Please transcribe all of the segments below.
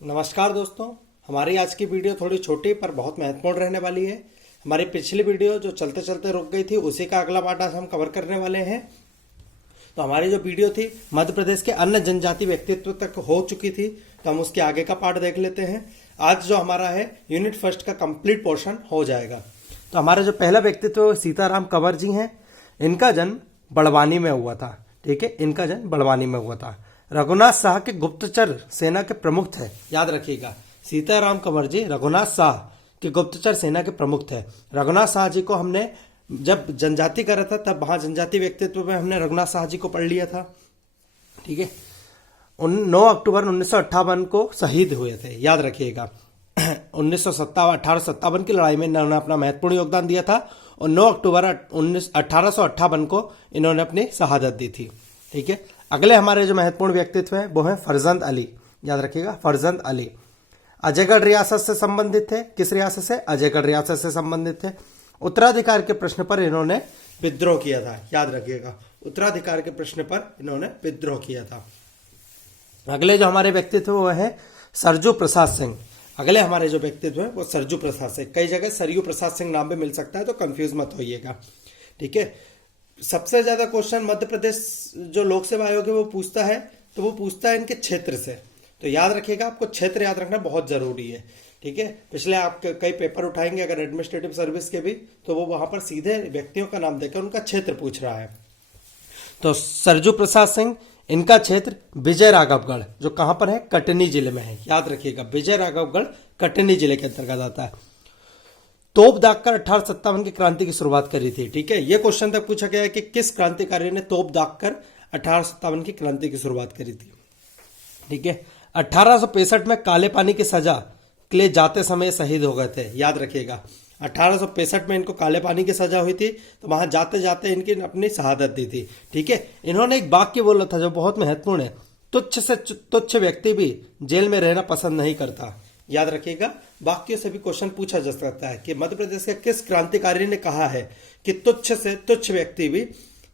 नमस्कार दोस्तों। हमारी आज की वीडियो थोड़ी छोटी पर बहुत महत्वपूर्ण रहने वाली है। हमारी पिछली वीडियो जो चलते चलते रुक गई थी उसी का अगला पार्ट आज हम कवर करने वाले हैं। तो हमारी जो वीडियो थी मध्य प्रदेश के अन्य जनजाति व्यक्तित्व तक हो चुकी थी, तो हम उसके आगे का पार्ट देख लेते हैं। आज जो हमारा है यूनिट फर्स्ट का कंप्लीट पोर्शन हो जाएगा। तो हमारा जो पहला व्यक्तित्व सीताराम कंवर जी हैं। इनका जन्म बड़वानी में हुआ था। ठीक है, इनका जन्म बड़वानी में हुआ था। रघुनाथ शाह के गुप्तचर सेना के प्रमुख थे, याद रखिएगा। सीताराम कंवर जी रघुनाथ शाह के गुप्तचर सेना के प्रमुख थे। रघुनाथ शाह जी को हमने जब जनजाति करा था तब वहां जनजाति व्यक्तित्व में हमने रघुनाथ शाह जी को पढ़ लिया था। ठीक है, 9 अक्टूबर 1958 को शहीद हुए थे, याद रखिएगा। 1857 की लड़ाई में इन्होंने अपना महत्वपूर्ण योगदान दिया था और 9 अक्टूबर 1858 को इन्होंने अपनी शहादत दी थी। ठीक है, अगले हमारे जो महत्वपूर्ण व्यक्तित्व हैं वो हैं फरजंद अली, याद रखिएगा। फरजंद अली अजयगढ़ रियासत से संबंधित थे। किस रियासत से? अजयगढ़ रियासत से संबंधित थे। उत्तराधिकार के प्रश्न पर इन्होंने विद्रोह किया था, याद रखिएगा। उत्तराधिकार के प्रश्न पर इन्होंने विद्रोह किया था। अगले जो हमारे व्यक्तित्व वो है सरजू प्रसाद सिंह। अगले हमारे जो व्यक्तित्व है वो सरजू प्रसाद सिंह। कई जगह सरयू प्रसाद सिंह नाम भी मिल सकता है, तो कंफ्यूज मत होइएगा। ठीक है, सबसे ज्यादा क्वेश्चन मध्य प्रदेश जो लोक सेवा आयोग है वो पूछता है, तो वो पूछता है इनके क्षेत्र से। तो याद रखिएगा, आपको क्षेत्र याद रखना बहुत जरूरी है। ठीक है, पिछले आप कई पेपर उठाएंगे अगर एडमिनिस्ट्रेटिव सर्विस के भी, तो वो वहां पर सीधे व्यक्तियों का नाम देकर उनका क्षेत्र पूछ रहा है। तो सरजू प्रसाद सिंह, इनका क्षेत्र विजय राघवगढ़, जो कहां पर है? कटनी जिले में है, याद रखिएगा। विजय राघवगढ़ कटनी जिले के अंतर्गत आता है। तोप दागकर 1857 की क्रांति की शुरुआत करी थी। ठीक है, यह क्वेश्चन तक पूछा गया है कि किस क्रांतिकारी ने तोप दागकर 1857 की क्रांति की शुरुआत करी थी। ठीक है, 1865 में काले पानी की सजा के लिए जाते समय शहीद हो गए थे, याद रखिएगा। 1865 में इनको काले पानी की सजा हुई थी, तो वहां जाते जाते इनकी अपनी शहादत दी थी। ठीक है, इन्होंने एक वाक्य बोला था जो बहुत महत्वपूर्ण है, तुच्छ से तुच्छ व्यक्ति भी जेल में रहना पसंद नहीं करता, याद रखिएगा। वाक्यों से भी क्वेश्चन पूछा जा सकता है कि मध्य प्रदेश के किस क्रांतिकारी ने कहा है कि तुच्छ से तुच्छ व्यक्ति भी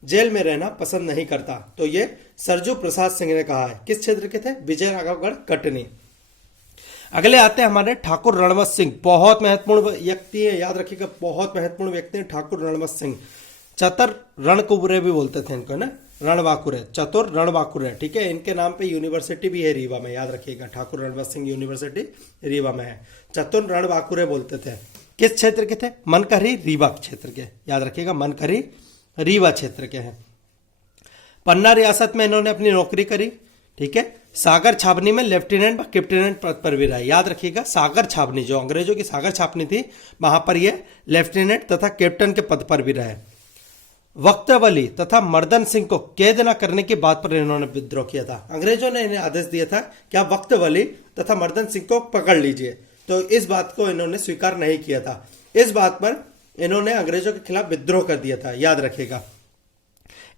जेल में रहना पसंद नहीं करता। तो ये सरजू प्रसाद सिंह ने कहा है। किस क्षेत्र के थे? विजय राघवगढ़ कटनी। अगले आते हैं हमारे ठाकुर रणवत सिंह। बहुत महत्वपूर्ण व्यक्ति है, याद रखिएगा। बहुत महत्वपूर्ण व्यक्ति है ठाकुर रणवत सिंह। चतर रणकुबरे भी बोलते थे इनको ना, रणवाकुरे, चतुर रणवाकुरे। ठीक है, इनके नाम पे यूनिवर्सिटी भी है रीवा में, याद रखिएगा। ठाकुर रणवत सिंह यूनिवर्सिटी रीवा में है। चतुर रणवाकुरे बोलते थे। किस क्षेत्र के थे? मनकरी रीवा क्षेत्र के, याद रखिएगा। मनकरी रीवा क्षेत्र के हैं। पन्ना रियासत में इन्होंने अपनी नौकरी करी। ठीक है, सागर छावनी में लेफ्टिनेंट व कैप्टनेंट पद पर भी रहे, याद रखिएगा। सागर छावनी, जो अंग्रेजों की सागर छावनी थी, वहां पर ये लेफ्टिनेंट तथा कैप्टन के पद पर भी रहे। वक्तवली तथा मर्दन सिंह को कैद न करने की बात पर इन्होंने विद्रोह किया था। अंग्रेजों ने इन्हें आदेश दिया था कि आप वक्तवली तथा मर्दन सिंह को पकड़ लीजिए, तो इस बात को इन्होंने स्वीकार नहीं किया था। इस बात पर इन्होंने अंग्रेजों के खिलाफ विद्रोह कर दिया था, याद रखिएगा।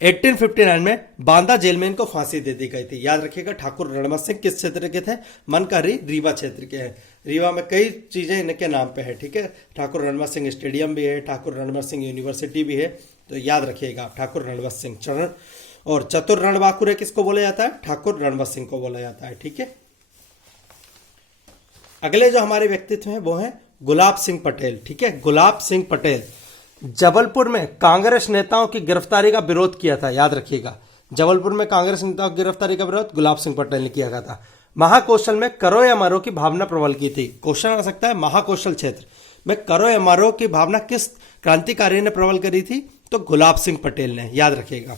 1859 में बांदा जेल में इनको फांसी दे दी गई थी, याद रखिएगा। ठाकुर रणवत सिंह किस क्षेत्र के थे? मनकरी रीवा क्षेत्र के हैं। रीवा में कई चीजें इनके नाम पे है। ठीक है, ठाकुर रणवत सिंह स्टेडियम भी है, ठाकुर रणवत सिंह यूनिवर्सिटी भी है, तो याद रखिएगा ठाकुर रणवत सिंह। चरण और चतुर रणवाकुरे किसको बोला जाता है? ठाकुर रणवत सिंह को बोला जाता है। ठीक है, अगले जो हमारे व्यक्तित्व हैं वो हैं गुलाब सिंह पटेल। ठीक है, गुलाब सिंह पटेल जबलपुर में कांग्रेस नेताओं की गिरफ्तारी का विरोध किया था, याद रखिएगा। जबलपुर में कांग्रेस नेताओं की गिरफ्तारी का विरोध गुलाब सिंह पटेल ने किया था। महाकौशल में करो या मरो की भावना प्रबल की थी। क्वेश्चन आ सकता है, महाकौशल क्षेत्र में करो या मरो की भावना किस क्रांतिकारी ने प्रबल करी थी? तो गुलाब सिंह पटेल ने, याद रखिएगा।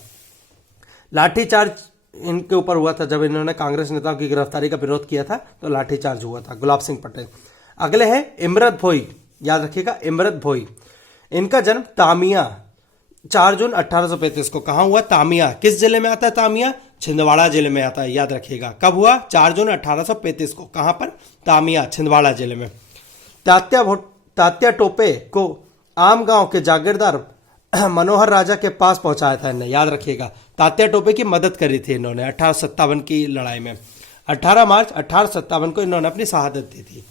लाठीचार्ज इनके ऊपर हुआ था जब इन्होंने कांग्रेस नेताओं की गिरफ्तारी का विरोध किया था, तो लाठीचार्ज हुआ था। गुलाब सिंह पटेल। अगले हैं इमरत भोई, याद रखिएगा। इमरत भोई, इनका जन्म तामिया 4 जून 1835 को। कहां हुआ? तामिया। किस जिले में आता है तामिया? छिंदवाड़ा जिले में आता है, याद रखिएगा। कब हुआ? 4 जून 1835 को। कहां पर? तामिया, छिंदवाड़ा जिले में। तात्या टोपे को आम गांव के जागीरदार मनोहर राजा के पास पहुंचाया था इन्हें, याद रखिएगा। तात्या टोपे की मदद करी थी इन्होंने 1857 की लड़ाई में। 18 मार्च 1857 को इन्होंने अपनी शहादत दी थी।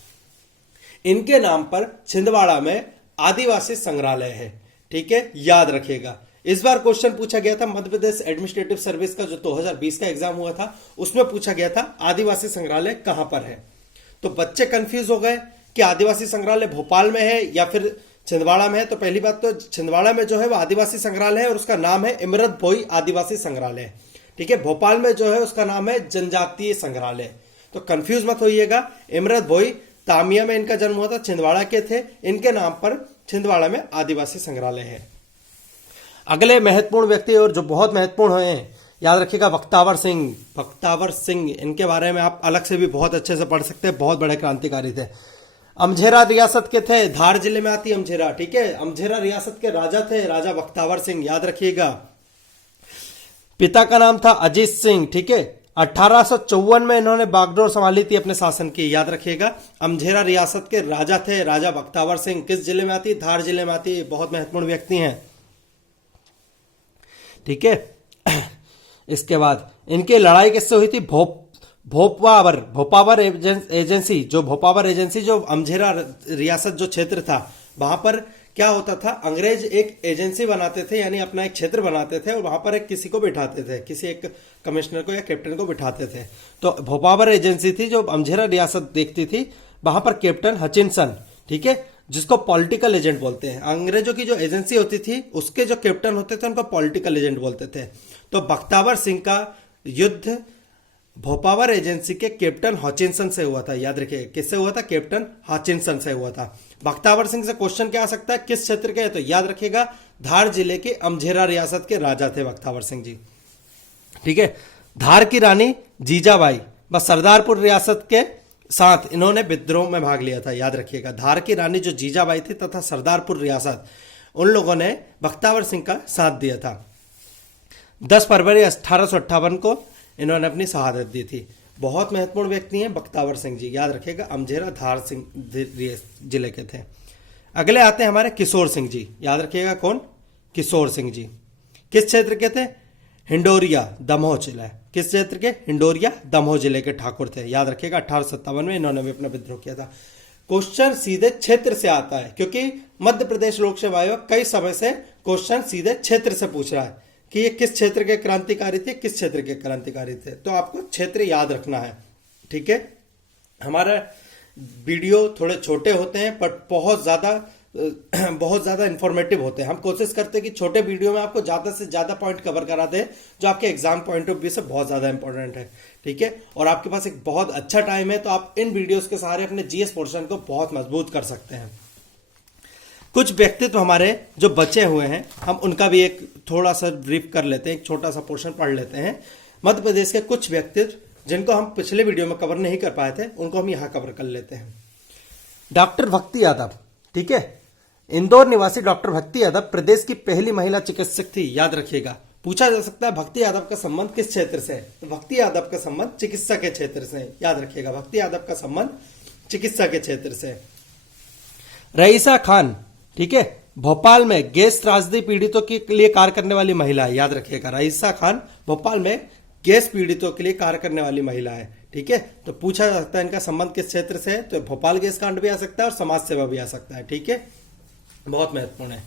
इनके नाम पर छिंदवाड़ा में आदिवासी संग्रहालय है। ठीक है, याद रखिएगा। इस बार क्वेश्चन पूछा गया था मध्य प्रदेश एडमिनिस्ट्रेटिव सर्विस का जो 2020 का एग्जाम हुआ था, उसमें पूछा गया था आदिवासी संग्रहालय कहां पर है। तो बच्चे कंफ्यूज हो गए कि आदिवासी संग्रहालय भोपाल में है या फिर छिंदवाड़ा में है। तो पहली बात तो छिंदवाड़ा में जो है वो आदिवासी संग्रहालय है और उसका नाम है इमरत भोई आदिवासी संग्रहालय, ठीक है। भोपाल में जो है उसका नाम है जनजातीय संग्रहालय। तो कंफ्यूज मत होइएगा। इमरत भोई तामिया में इनका जन्म हुआ था, छिंदवाड़ा के थे, इनके नाम पर छिंदवाड़ा में आदिवासी संग्रहालय है। अगले महत्वपूर्ण व्यक्ति और जो बहुत महत्वपूर्ण हुए हैं, याद रखिएगा बख्तावर सिंह। बख्तावर सिंह, इनके बारे में आप अलग से भी बहुत अच्छे से पढ़ सकते हैं, बहुत बड़े क्रांतिकारी थे। अमझेरा रियासत के थे, धार जिले में आती अमझेरा, ठीक है। अमझेरा रियासत के राजा थे राजा बख्तावर सिंह, याद रखिएगा। पिता का नाम था अजीत सिंह, ठीक है। 1854 में इन्होंने बागडोर संभाली थी अपने शासन की, याद रखिएगा। अमझेरा रियासत के राजा थे राजा बख्तावर सिंह। किस जिले में आती? धार जिले में आती। बहुत महत्वपूर्ण व्यक्ति हैं, ठीक है। इसके बाद इनकी लड़ाई किससे हुई थी? भोपावर एजेंसी, जो भोपावर एजेंसी जो अमझेरा रियासत जो क्षेत्र था वहां पर क्या होता था, अंग्रेज एक एजेंसी बनाते थे, यानी अपना एक क्षेत्र बनाते थे और वहां पर एक किसी को बिठाते थे, किसी एक कमिश्नर को या कैप्टन को बिठाते थे। तो भोपावर एजेंसी थी जो अमझेरा रियासत देखती थी, वहां पर कैप्टन हचिनसन, ठीक है, जिसको पॉलिटिकल एजेंट बोलते हैं। अंग्रेजों की जो एजेंसी होती थी उसके जो कैप्टन होते थे उनको पॉलिटिकल एजेंट बोलते थे। तो बख्तावर सिंह का युद्ध भोपावर एजेंसी के कैप्टन हचिनसन से हुआ था, याद रखिए। किससे हुआ था? कैप्टन हचिनसन से हुआ था। बख्तावर सिंह से क्वेश्चन क्या आ सकता है, किस क्षेत्र के? तो याद रखिएगा धार जिले के अमझेरा रियासत के राजा थे बख्तावर सिंह जी, ठीक है। धार की रानी जीजाबाई बस सरदारपुर रियासत के साथ इन्होंने विद्रोह में भाग लिया था, याद रखिएगा। धार की रानी जो जीजाबाई थी तथा सरदारपुर रियासत, उन लोगों ने बख्तावर सिंह का साथ दिया था। 10 फरवरी 1858 को इन्होंने अपनी शहादत दी थी। बहुत महत्वपूर्ण व्यक्ति हैं बख्तावर सिंह जी, याद रखिएगा। अमझेरा धार सिंह जिले के थे। अगले आते हैं हमारे किशोर सिंह जी, याद रखिएगा। कौन? किशोर सिंह जी। किस क्षेत्र के थे? हिंडोरिया दमोह जिला। किस क्षेत्र के? हिंडोरिया दमोह जिले के ठाकुर थे, याद रखिएगा। 1857 में इन्होंने भी अपना विद्रोह किया था। क्वेश्चन सीधे क्षेत्र से आता है क्योंकि मध्य प्रदेश लोक सेवा आयोग कई समय से क्वेश्चन सीधे क्षेत्र से पूछ रहा है कि ये किस क्षेत्र के क्रांतिकारी थे, किस क्षेत्र के क्रांतिकारी थे। तो आपको क्षेत्र याद रखना है, ठीक है। हमारा वीडियो थोड़े छोटे होते हैं बट बहुत ज्यादा इंफॉर्मेटिव होते हैं। हम कोशिश करते हैं कि छोटे वीडियो में आपको ज्यादा से ज्यादा पॉइंट कवर करा दें जो आपके एग्जाम पॉइंट ऑफ व्यू से बहुत ज्यादा इंपॉर्टेंट है, ठीक है। और आपके पास एक बहुत अच्छा टाइम है तो आप इन वीडियोस के सहारे अपने जीएस पोर्शन को बहुत मजबूत कर सकते हैं। कुछ व्यक्तित्व हमारे जो बचे हुए हैं हम उनका भी एक थोड़ा सा ब्रीफ कर लेते हैं, एक छोटा सा पोर्शन पढ़ लेते हैं। मध्य प्रदेश के कुछ व्यक्तित्व जिनको हम पिछले वीडियो में कवर नहीं कर पाए थे उनको हम यहां कवर कर लेते हैं। डॉक्टर भक्ति यादव, ठीक है। इंदौर निवासी डॉक्टर भक्ति यादव प्रदेश की पहली महिला चिकित्सक थी, याद रखिएगा। पूछा जा सकता है भक्ति यादव का संबंध किस क्षेत्र से है? तो भक्ति यादव का संबंध चिकित्सा के क्षेत्र से, याद रखिएगा। भक्ति यादव का संबंध चिकित्सा के क्षेत्र से। रईसा खान, ठीक है, भोपाल में गैस त्रासदी पीड़ितों के लिए कार्य करने वाली महिला है, याद रखिएगा। रईसा खान भोपाल में गैस पीड़ितों के लिए कार्य करने वाली महिला है, ठीक है। तो पूछा जा सकता है इनका संबंध किस क्षेत्र से है? तो भोपाल गैस कांड भी आ सकता है और समाज सेवा भी आ सकता है, ठीक है। बहुत महत्वपूर्ण है।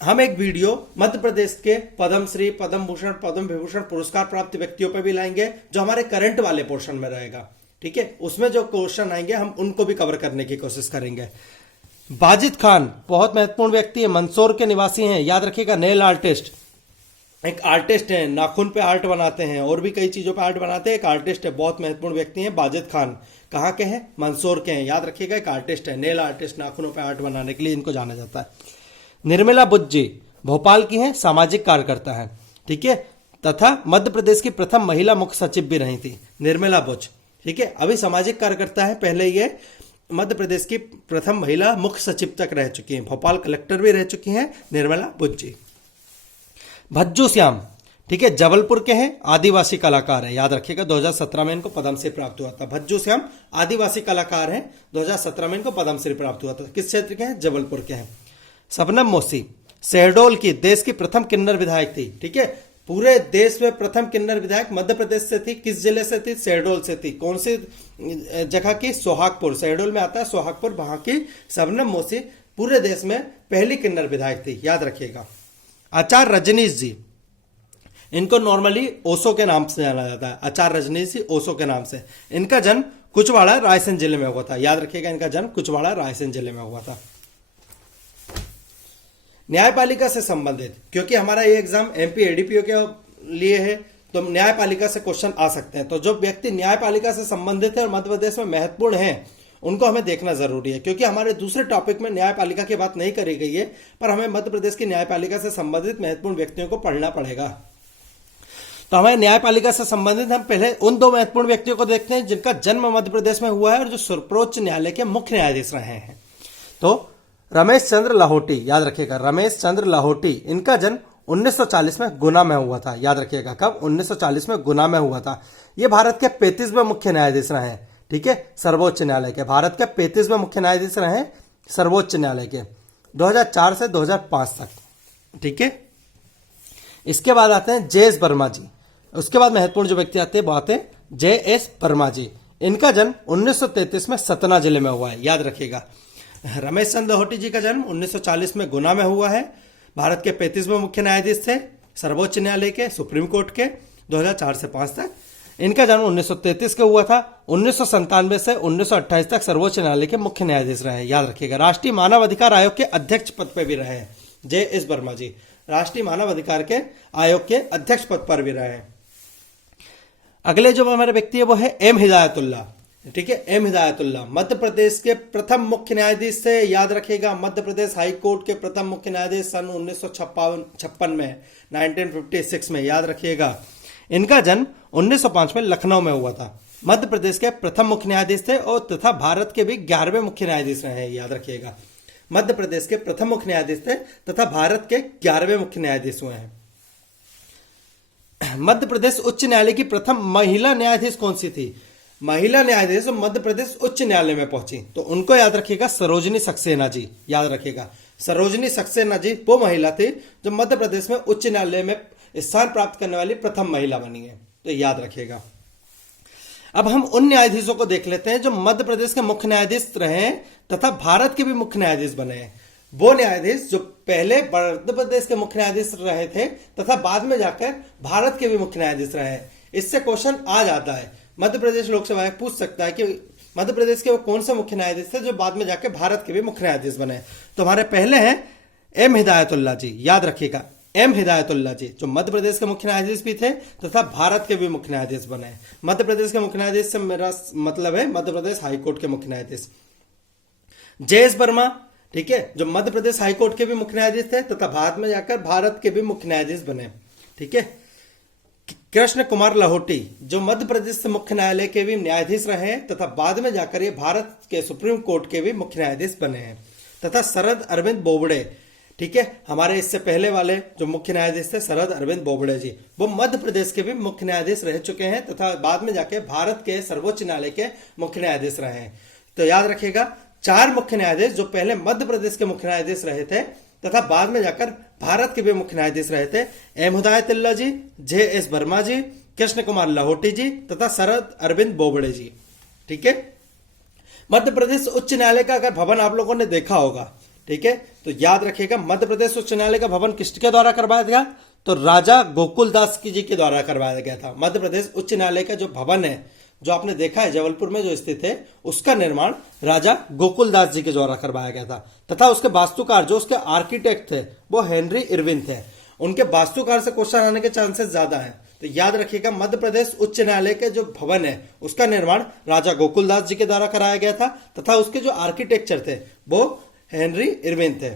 हम एक वीडियो मध्य प्रदेश के पद्मश्री, पद्म भूषण, पद्म विभूषण पुरस्कार प्राप्त व्यक्तियों पर भी लाएंगे जो हमारे करंट वाले पोर्शन में रहेगा, ठीक है। उसमें जो क्वेश्चन आएंगे हम उनको भी कवर करने की कोशिश करेंगे। बाजिद खान बहुत महत्वपूर्ण व्यक्ति है, मंदसौर के निवासी हैं, याद रखिएगा। नेल आर्टिस्ट, एक आर्टिस्ट है, नाखून पे आर्ट बनाते हैं और भी कई चीजों पे आर्ट बनाते हैं। एक आर्टिस्ट है, बहुत महत्वपूर्ण व्यक्ति है बाजिद खान। कहाँ के हैं? मंदसौर के हैं, याद रखिएगा। एक आर्टिस्ट है, नेल आर्टिस्ट, नाखूनों पे आर्ट बनाने के लिए इनको जाना जाता है। निर्मला बुद्ध जी भोपाल की हैं, सामाजिक कार्यकर्ता है, ठीक है, तथा मध्य प्रदेश की प्रथम महिला मुख्य सचिव भी रही थी निर्मला बुद्ध, ठीक है। अभी सामाजिक कार्यकर्ता है, पहले ये मध्य प्रदेश की प्रथम महिला मुख्य सचिव तक रह चुकी हैं, भोपाल कलेक्टर भी रह चुकी हैं निर्मला बुद्ध जी। भज्जू श्याम, ठीक है, जबलपुर के हैं, आदिवासी कलाकार है, याद रखिएगा। 2017 में इनको पद्मश्री प्राप्त हुआ था। भज्जू श्याम आदिवासी कलाकार हैं, 2017 में इनको पद्मश्री प्राप्त हुआ था। किस क्षेत्र के हैं? जबलपुर के हैं। शबनम मोसी शहडोल की देश की प्रथम किन्नर विधायक थी, ठीक है। पूरे देश में प्रथम किन्नर विधायक मध्य प्रदेश से थी। किस जिले से थी? शहडोल से थी। कौन सी जगह की? सोहागपुर, शहडोल में आता है सोहागपुर, वहां की शबनम मोसी पूरे देश में पहली किन्नर विधायक थी, याद रखिएगा। आचार्य रजनीश जी, इनको नॉर्मली ओशो के नाम से जाना जाता है। आचार्य रजनीश जी ओशो के नाम से। इनका जन्म कुचवाड़ा रायसेन जिले में हुआ था। याद रखिएगा, इनका जन्म कुचवाड़ा रायसेन जिले में हुआ था। न्यायपालिका से संबंधित, क्योंकि हमारा ये एग्जाम एमपी एडीपीओ के लिए है तो न्यायपालिका से क्वेश्चन आ सकते हैं। तो जो व्यक्ति न्यायपालिका से संबंधित है और मध्य प्रदेश में महत्वपूर्ण है उनको हमें देखना जरूरी है, क्योंकि हमारे दूसरे टॉपिक में न्यायपालिका की बात नहीं करी गई है, पर हमें मध्य प्रदेश की न्यायपालिका से संबंधित महत्वपूर्ण व्यक्तियों को पढ़ना पड़ेगा। तो हमें न्यायपालिका से संबंधित हम पहले उन 2 महत्वपूर्ण व्यक्तियों को देखते हैं जिनका जन्म मध्य प्रदेश में हुआ है और जो सर्वोच्च न्यायालय के मुख्य न्यायाधीश रहे हैं। तो रमेश चंद्र लाहौटी, याद रखिएगा, रमेश चंद्र लाहौटी, इनका जन्म 1940 में गुना में हुआ था। याद रखिएगा, कब? 1940 में गुना में हुआ था। ये भारत के 35वें मुख्य न्यायाधीश रहे हैं, ठीक है, सर्वोच्च न्यायालय के। भारत के 35वें मुख्य न्यायाधीश रहे हैं सर्वोच्च न्यायालय के, 2004 से 2005 तक, ठीक है। इसके बाद आते हैं जे.एस. वर्मा जी। उसके बाद महत्वपूर्ण जो व्यक्ति आते हैं वो आते हैं जे.एस. वर्मा जी। इनका जन्म 1933 में सतना जिले में हुआ है। याद रखिएगा, रमेश चंद्र लाहौटी जी का जन्म 1940 में गुना में हुआ है। भारत के 35वें मुख्य न्यायाधीश थे सर्वोच्च न्यायालय के, सुप्रीम कोर्ट के, 2004 से 5 तक। इनका जन्म 1933 का हुआ था। 1997 से 1928 तक सर्वोच्च न्यायालय के मुख्य न्यायाधीश रहे। याद रखिएगा, राष्ट्रीय मानव अधिकार आयोग के अध्यक्ष पद पर भी रहे हैं जे.एस. वर्मा जी। राष्ट्रीय मानव अधिकार के आयोग के अध्यक्ष पद पर भी रहे हैं। अगले जो हमारे व्यक्ति है वो है एम हिदायतुल्ला, ठीक है, एम हिदायतुल्ला मध्य प्रदेश के प्रथम मुख्य न्यायाधीश थे। याद रखिएगा, मध्य प्रदेश हाई कोर्ट के प्रथम मुख्य न्यायाधीश सन 1956 में, 1956 में। याद रखिएगा, इनका जन्म 1905 में लखनऊ में हुआ था। मध्य प्रदेश के प्रथम मुख्य न्यायाधीश थे और तथा भारत के भी 11वें मुख्य न्यायाधीश रहे हैं। याद रखिएगा, मध्य प्रदेश के प्रथम मुख्य न्यायाधीश थे तथा भारत के 11वें मुख्य न्यायाधीश हुए हैं। मध्य प्रदेश उच्च न्यायालय की प्रथम महिला न्यायाधीश कौन सी थी? महिला न्यायाधीश मध्य प्रदेश उच्च न्यायालय में पहुंची तो उनको याद रखिएगा, सरोजनी सक्सेना जी। याद रखिएगा, सरोजनी सक्सेना जी वो महिला थी जो मध्य प्रदेश में उच्च न्यायालय में स्थान प्राप्त करने वाली प्रथम महिला बनी है, तो याद रखिएगा। अब हम उन न्यायाधीशों को देख लेते हैं जो मध्य प्रदेश के मुख्य न्यायाधीश रहे तथा भारत के भी मुख्य न्यायाधीश बने हैं। वो न्यायाधीश जो पहले मध्य प्रदेश के मुख्य न्यायाधीश रहे थे तथा बाद में जाकर भारत के भी मुख्य न्यायाधीश रहे हैं। इससे क्वेश्चन आ जाता है, मध्य प्रदेश लोकसभा आयोग पूछ सकता है कि मध्य प्रदेश के वो कौन से मुख्य न्यायाधीश थे जो बाद में जाकर भारत के भी मुख्य न्यायाधीश बने। तो हमारे पहले हैं एम हिदायतुल्ला जी। याद रखिएगा, एम हिदायतुल्ला जी जो मध्य प्रदेश के मुख्य न्यायाधीश भी थे तथा भारत के भी मुख्य न्यायाधीश बने। मध्य प्रदेश के मुख्य न्यायाधीश से मेरा मतलब है मध्य प्रदेश हाईकोर्ट के मुख्य न्यायाधीश। जे.एस. वर्मा, ठीक है, जो मध्य प्रदेश हाईकोर्ट के भी मुख्य न्यायाधीश थे तथा बाद में जाकर भारत के भी मुख्य न्यायाधीश बने। ठीक है, कृष्ण कुमार लाहौटी जो मध्य प्रदेश मुख्य न्यायालय के भी न्यायाधीश रहे हैं तथा बाद में जाकर ये भारत के सुप्रीम कोर्ट के भी मुख्य न्यायाधीश बने हैं। तथा शरद अरविंद बोबड़े, ठीक है, हमारे इससे पहले वाले जो मुख्य न्यायाधीश थे शरद अरविंद बोबड़े जी, वो मध्य प्रदेश के भी मुख्य न्यायाधीश रह चुके हैं तथा बाद में जाके भारत के सर्वोच्च न्यायालय के मुख्य न्यायाधीश रहे हैं। तो याद रखिएगा, 4 मुख्य न्यायाधीश जो पहले मध्य प्रदेश के मुख्य न्यायाधीश रहे थे तथा बाद में जाकर भारत के भी मुख्य न्यायाधीश रहे थे, एम हिदायतुल्ला जी, जे.एस. वर्मा जी, कृष्ण कुमार लाहौटी जी तथा शरद अरविंद बोबड़े जी। ठीक है, मध्य प्रदेश उच्च न्यायालय का अगर भवन आप लोगों ने देखा होगा, ठीक है, तो याद रखिएगा मध्य प्रदेश उच्च न्यायालय का भवन किसके द्वारा करवाया गया? तो राजा गोकुलदास जी के द्वारा करवाया गया था। मध्य प्रदेश उच्च न्यायालय का जो भवन है जो आपने देखा है जबलपुर में जो स्थित है, उसका निर्माण राजा गोकुलदास जी के द्वारा करवाया गया था तथा उसके वास्तुकार जो उसके आर्किटेक्ट थे वो हेनरी इरविन थे। उनके वास्तुकार से क्वेश्चन आने के चांसेस ज्यादा हैं। तो याद रखिएगा, मध्य प्रदेश उच्च न्यायालय के जो भवन है उसका निर्माण राजा गोकुलदास जी के द्वारा कराया गया था तथा उसके जो आर्किटेक्चर थे वो हेनरी इरविन थे।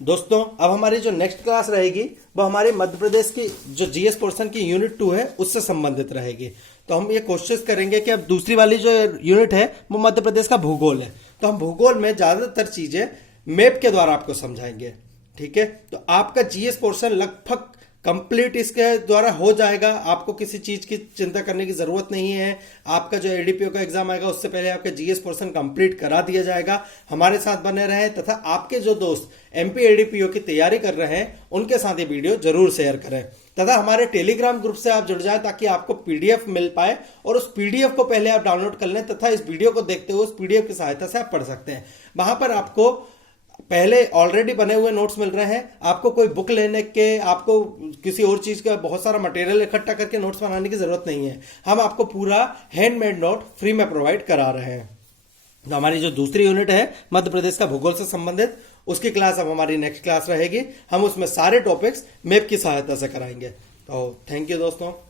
दोस्तों, अब हमारी जो नेक्स्ट क्लास रहेगी वो हमारी मध्य प्रदेश की जो जीएस पोर्शन की यूनिट 2 है उससे संबंधित रहेगी। तो हम ये कोशिश करेंगे कि अब दूसरी वाली जो यूनिट है वो मध्य प्रदेश का भूगोल है, तो हम भूगोल में ज्यादातर चीजें मैप के द्वारा आपको समझाएंगे। ठीक है, तो आपका जीएस पोर्शन लगभग कंप्लीट इसके द्वारा हो जाएगा। आपको किसी चीज की चिंता करने की जरूरत नहीं है। आपका जो एडीपीओ का एग्जाम आएगा उससे पहले आपका जीएस पोर्शन कंप्लीट करा दिया जाएगा। हमारे साथ बने रहें तथा आपके जो दोस्त एमपी एडीपीओ की तैयारी कर रहे हैं उनके साथ ये वीडियो जरूर शेयर करें तथा हमारे टेलीग्राम ग्रुप से आप जुड़ जाएं ताकि आपको पीडीएफ मिल पाए और उस पीडीएफ को पहले आप डाउनलोड कर लें तथा इस वीडियो को देखते हुए उस पीडीएफ की सहायता से आप पढ़ सकते हैं। वहां पर आपको पहले ऑलरेडी बने हुए नोट्स मिल रहे हैं, आपको कोई बुक लेने के, आपको किसी और चीज का बहुत सारा मटेरियल इकट्ठा करके नोट्स बनाने की जरूरत नहीं है। हम आपको पूरा हैंडमेड नोट फ्री में प्रोवाइड करा रहे हैं। तो हमारी जो दूसरी यूनिट है मध्य प्रदेश का भूगोल से संबंधित, उसकी क्लास अब हमारी नेक्स्ट क्लास रहेगी। हम उसमें सारे टॉपिक्स मैप की सहायता से कराएंगे। तो थैंक यू दोस्तों।